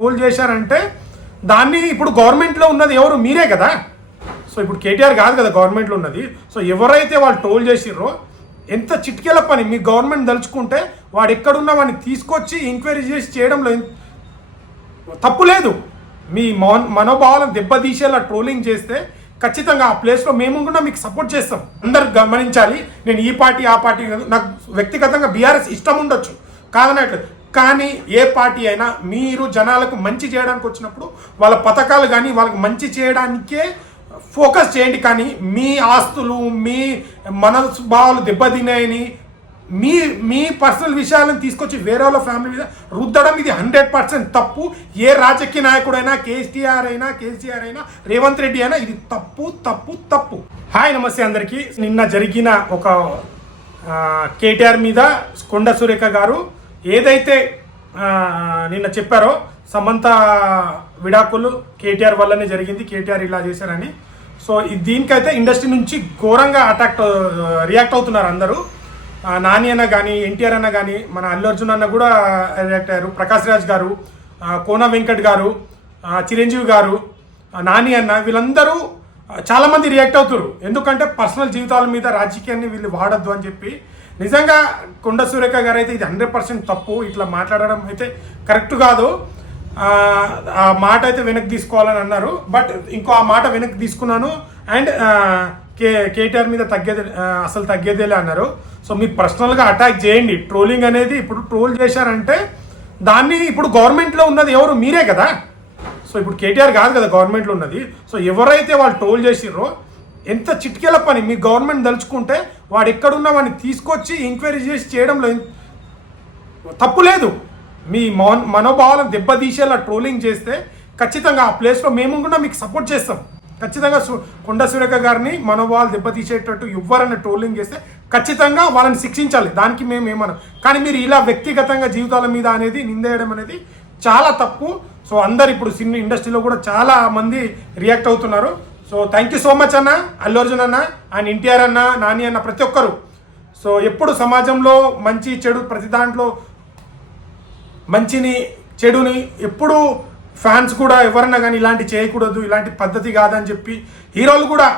Troll చేశారంటే దాన్ని ఇప్పుడు గవర్నమెంట్లో ఉన్నది ఎవరు? మీరే కదా. సో ఇప్పుడు కేటీఆర్ కాదు కదా గవర్నమెంట్లో ఉన్నది. సో ఎవరైతే వాళ్ళు ట్రోల్ చేసిర్రో ఎంత చిట్కేల పని. మీ గవర్నమెంట్ తలుచుకుంటే వాడు ఎక్కడున్నా వాడిని తీసుకొచ్చి ఎంక్వైరీ చేసి చేయడంలో తప్పు లేదు. మీ మనోభావాలను దెబ్బతీసేలా ట్రోలింగ్ చేస్తే ఖచ్చితంగా ఆ ప్లేస్లో మేము కూడా మీకు సపోర్ట్ చేస్తాం. అందరు గమనించాలి, నేను ఈ పార్టీ ఆ పార్టీ నాకు వ్యక్తిగతంగా బీఆర్ఎస్ ఇష్టం ఉండొచ్చు కాదనట్లేదు, కానీ ఏ పార్టీ అయినా మీరు జనాలకు మంచి చేయడానికి వచ్చినప్పుడు వాళ్ళ పథకాలు కానీ వాళ్ళకి మంచి చేయడానికే ఫోకస్ చేయండి. కానీ మీ ఆస్తులు మీ మనస్భావాలు దెబ్బతిన్నాయని మీ పర్సనల్ విషయాలను తీసుకొచ్చి వేరే వాళ్ళ ఫ్యామిలీ మీద రుద్దడం ఇది 100% తప్పు. ఏ రాజకీయ నాయకుడైనా, కేసీఆర్ అయినా రేవంత్ రెడ్డి అయినా ఇది తప్పు తప్పు తప్పు. హాయ్ నమస్తే అందరికీ. నిన్న జరిగిన ఒక కేటీఆర్ మీద కొండ సురేఖ గారు ఏదైతే నిన్న చెప్పారో సమంత విడాకులు కేటీఆర్ వల్లనే జరిగింది, కేటీఆర్ ఇలా చేశారని. సో దీనికైతే ఇండస్ట్రీ నుంచి ఘోరంగా రియాక్ట్ అవుతున్నారు అందరూ. నాని అన్న కానీ, ఎన్టీఆర్ అన్న కానీ, మన అల్లు అర్జున్ అన్న కూడా రియాక్ట్ అయ్యారు, ప్రకాష్ రాజ్ గారు, కోన వెంకట్ గారు, చిరంజీవి గారు, నాని అన్న, వీళ్ళందరూ చాలామంది రియాక్ట్ అవుతారు. ఎందుకంటే పర్సనల్ జీవితాల మీద రాజకీయాన్ని వీళ్ళు వాడద్దు అని చెప్పి. నిజంగా కొండ సురేఖ గారు అయితే ఇది 100% తప్పు. ఇట్లా మాట్లాడడం అయితే కరెక్ట్ కాదు. ఆ మాట అయితే వెనక్కి తీసుకోవాలని అన్నారు, బట్ ఇంకో ఆ మాట వెనక్కి తీసుకున్నాను. అండ్ కేటీఆర్ మీద అసలు తగ్గేదేలే అన్నారు. సో మీరు పర్సనల్గా అటాక్ చేయండి. ట్రోలింగ్ అనేది ఇప్పుడు ట్రోల్ చేశారంటే దాన్ని ఇప్పుడు గవర్నమెంట్లో ఉన్నది ఎవరు? మీరే కదా. సో ఇప్పుడు కేటీఆర్ కాదు కదా గవర్నమెంట్లో ఉన్నది. సో ఎవరైతే వాళ్ళు ట్రోల్ చేసిర్రో ఎంత చిట్కేల పని. మీ గవర్నమెంట్ తలుచుకుంటే వాడు ఎక్కడున్నా వాడిని తీసుకొచ్చి ఎంక్వైరీ చేసి చేయడంలో తప్పు లేదు. మీ మనోభావాలను దెబ్బతీసేలా ట్రోలింగ్ చేస్తే ఖచ్చితంగా ఆ ప్లేస్లో మేము కూడా మీకు సపోర్ట్ చేస్తాం. ఖచ్చితంగా కొండ సురేఖ గారిని మనోభావాలు దెబ్బతీసేటట్టు ఎవరైనా ట్రోలింగ్ చేస్తే ఖచ్చితంగా వాళ్ళని శిక్షించాలి. దానికి మేము ఏమన్నాం. కానీ మీరు ఇలా వ్యక్తిగతంగా జీవితాల మీద అనేది నిందేయడం అనేది చాలా తప్పు. సో అందరు ఇప్పుడు సినీ ఇండస్ట్రీలో కూడా చాలా మంది రియాక్ట్ అవుతున్నారు. So thank you so much అన్న, అల్లు అర్జున్ అన్న అండ్ ఎన్టీఆర్ అన్న, నాని అన్న, ప్రతి ఒక్కరు. సో ఎప్పుడు సమాజంలో మంచి చెడు ప్రతి దాంట్లో మంచిని చెడుని ఎప్పుడు ఫ్యాన్స్ కూడా ఎవరన్నా కానీ ఇలాంటి చేయకూడదు, ఇలాంటి పద్ధతి కాదని చెప్పి హీరోలు కూడా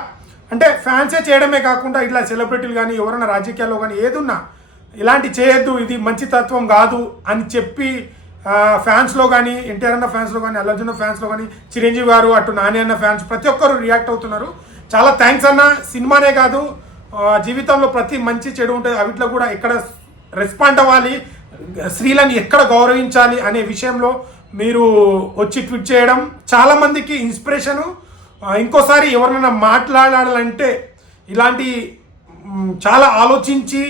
అంటే ఫ్యాన్సే చేయడమే కాకుండా ఇట్లా సెలబ్రిటీలు కానీ ఎవరైనా రాజకీయాల్లో కానీ ఏదున్నా ఇలాంటి చేయొద్దు, ఇది మంచి తత్వం కాదు అని చెప్పి ఫ్యాన్స్లో కానీ, ఎన్టీఆర్ అన్న ఫ్యాన్స్లో కానీ, అల్లు అర్జున్ ఫ్యాన్స్లో కానీ, చిరంజీవి గారు, అటు నాని అన్న ఫ్యాన్స్ ప్రతి ఒక్కరు రియాక్ట్ అవుతున్నారు. చాలా థ్యాంక్స్ అన్న. సినిమానే కాదు జీవితంలో ప్రతి మంచి చెడు ఉంటుంది, అవిట్లో కూడా ఎక్కడ రెస్పాండ్ అవ్వాలి, స్త్రీలను ఎక్కడ గౌరవించాలి అనే విషయంలో మీరు వచ్చి ట్వీట్ చేయడం చాలామందికి ఇన్స్పిరేషను. ఇంకోసారి ఎవరినైనా మాట్లాడాలంటే ఇలాంటి చాలా ఆలోచించి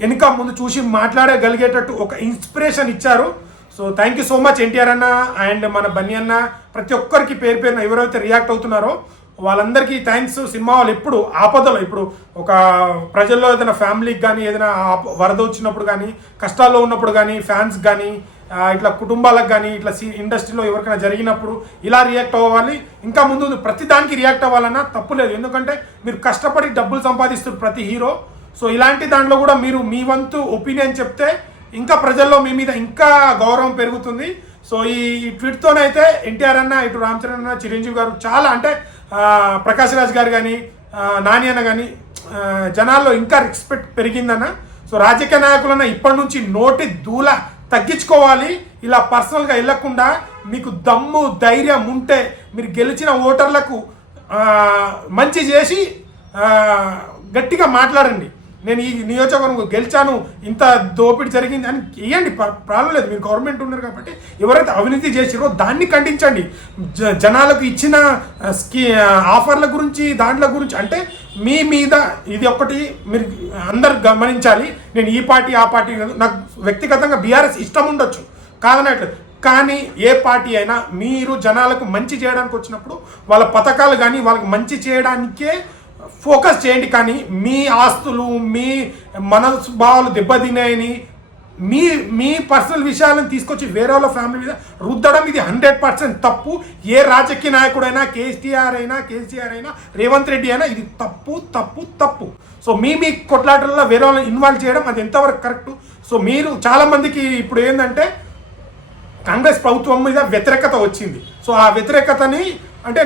వెనుక ముందు చూసి మాట్లాడగలిగేటట్టు ఒక ఇన్స్పిరేషన్ ఇచ్చారు. So thank you so much NTR అన్న అండ్ మన బన్నీ అన్న, ప్రతి ఒక్కరికి పేరు పేరున ఎవరైతే రియాక్ట్ అవుతున్నారో వాళ్ళందరికీ థ్యాంక్స్. సినిమా వాళ్ళు ఎప్పుడు ఆపదలో, ఇప్పుడు ఒక ప్రజల్లో ఏదైనా ఫ్యామిలీకి కానీ ఏదైనా వరద వచ్చినప్పుడు కానీ, కష్టాల్లో ఉన్నప్పుడు కానీ, ఫ్యాన్స్ కానీ, ఇట్లా కుటుంబాలకు కానీ, ఇట్లా ఇండస్ట్రీలో ఎవరికైనా జరిగినప్పుడు ఇలా రియాక్ట్ అవ్వాలి. ఇంకా ముందు ప్రతి దానికి రియాక్ట్ అవ్వాలన్నా తప్పులేదు. ఎందుకంటే మీరు కష్టపడి డబ్బులు సంపాదిస్తారు ప్రతి హీరో. సో ఇలాంటి దాంట్లో కూడా మీరు మీ వంతు ఒపీనియన్ చెప్తే ఇంకా ప్రజల్లో మీ మీద ఇంకా గౌరవం పెరుగుతుంది. సో ఈ ట్వీట్తోనైతే ఎన్టీఆర్ అన్న, ఇటు రామ్ చరణ్ అన్న, చిరంజీవి గారు చాలా అంటే ప్రకాష్ రాజ్ గారు కానీ, నాని అన్న కానీ జనాల్లో ఇంకా రెస్పెక్ట్ పెరిగిందన్న. సో రాజకీయ నాయకులన్న ఇప్పటి నుంచి నోటి దూల తగ్గించుకోవాలి. ఇలా పర్సనల్గా వెళ్ళకుండా మీకు దమ్ము ధైర్యం ఉంటే మీరు గెలిచిన ఓటర్లకు మంచి చేసి గట్టిగా మాట్లాడండి. నేను ఈ నియోజకవర్గం గెలిచాను, ఇంత దోపిడీ జరిగింది అని ఇవ్వండి, ప్రాబ్లం లేదు. మీరు గవర్నమెంట్ ఉన్నారు కాబట్టి ఎవరైతే అవినీతి చేసిరో దాన్ని ఖండించండి. జనాలకు ఇచ్చిన ఆఫర్ల గురించి దాంట్ల గురించి అంటే మీ మీద ఇది ఒకటి మీరు అందరు గమనించాలి. నేను ఈ పార్టీ ఆ పార్టీ నాకు వ్యక్తిగతంగా బీఆర్ఎస్ ఇష్టం ఉండొచ్చు కాదనట్లేదు, కానీ ఏ పార్టీ అయినా మీరు జనాలకు మంచి చేయడానికి వచ్చినప్పుడు వాళ్ళ పథకాలు కానీ వాళ్ళకి మంచి చేయడానికే ఫోకస్ చేయండి. కానీ మీ ఆస్తులు మీ మనస్భావాలు దెబ్బతిన్నాయని మీ పర్సనల్ విషయాలను తీసుకొచ్చి వేరే వాళ్ళ ఫ్యామిలీ మీద రుద్దడం ఇది 100% తప్పు. ఏ రాజకీయ నాయకుడైనా, కేసీఆర్ అయినా రేవంత్ రెడ్డి అయినా ఇది తప్పు తప్పు తప్పు. సో మీ కొట్లాటల్లో వేరే వాళ్ళని ఇన్వాల్వ్ చేయడం అది ఎంతవరకు కరెక్టు. సో మీరు చాలామందికి ఇప్పుడు ఏంటంటే కాంగ్రెస్ ప్రభుత్వం మీద వ్యతిరేకత వచ్చింది. సో ఆ వ్యతిరేకతని అంటే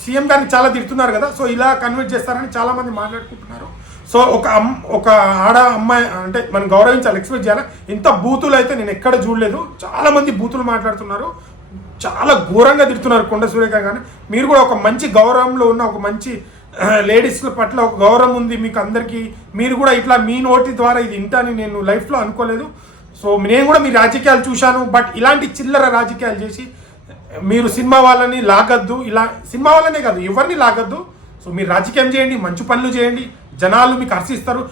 సీఎం గారిని చాలా తిడుతున్నారు కదా, సో ఇలా కన్వర్ట్ చేస్తారని చాలామంది మాట్లాడుకుంటున్నారు. సో ఒక ఆడ అమ్మాయి అంటే మనం గౌరవించాలి, ఎక్స్పెక్ట్ చేయాలి. ఇంత బూతులు అయితే నేను ఎక్కడ చూడలేదు. చాలామంది బూతులు మాట్లాడుతున్నారు, చాలా ఘోరంగా తిడుతున్నారు కొండ సురేఖ గారిని. మీరు కూడా ఒక మంచి గౌరవంలో ఉన్న ఒక మంచి లేడీస్ పట్ల ఒక గౌరవం ఉంది మీకు అందరికీ. మీరు కూడా ఇట్లా మీ నోటి ద్వారా ఇది వింటాని నేను లైఫ్లో అనుకోలేదు. సో నేను కూడా మీ రాజకీయాలు చూశాను, బట్ ఇలాంటి చిల్లర రాజకీయాలు చేసి మీరు సినిమా వాళ్ళని లాగద్దు. ఇలా సినిమా వాళ్ళనే కాదు ఎవరిని లాగద్దు. సో మీరు రాజకీయం చేయండి, మంచి పనులు చేయండి, జనాలు మీకు హర్షిస్తారు.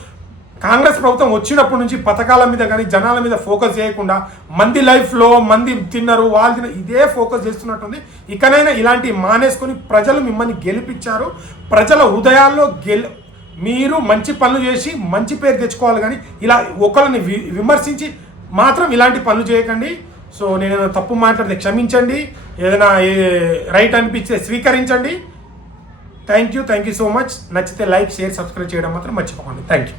కాంగ్రెస్ ప్రభుత్వం వచ్చినప్పటి నుంచి పథకాల మీద కానీ జనాల మీద ఫోకస్ చేయకుండా మంది లైఫ్లో మంది తిన్నారు వాళ్ళు తిన్నారు ఇదే ఫోకస్ చేస్తున్నట్టుంది. ఇకనైనా ఇలాంటి మానేసుకొని ప్రజలు మిమ్మల్ని గెలిపించారు. ప్రజల హృదయాల్లో మీరు మంచి పనులు చేసి మంచి పేరు తెచ్చుకోవాలి, కానీ ఇలా ఒకరిని విమర్శించి మాత్రం ఇలాంటి పనులు చేయకండి. సో నేను ఏదైనా తప్పు మాట్లాడితే క్షమించండి, ఏదైనా రైట్ అనిపిస్తే స్వీకరించండి. Thank you so much. నచ్చితే లైక్, షేర్, సబ్స్క్రైబ్ చేయడం మాత్రం మర్చిపోకండి. Thank you.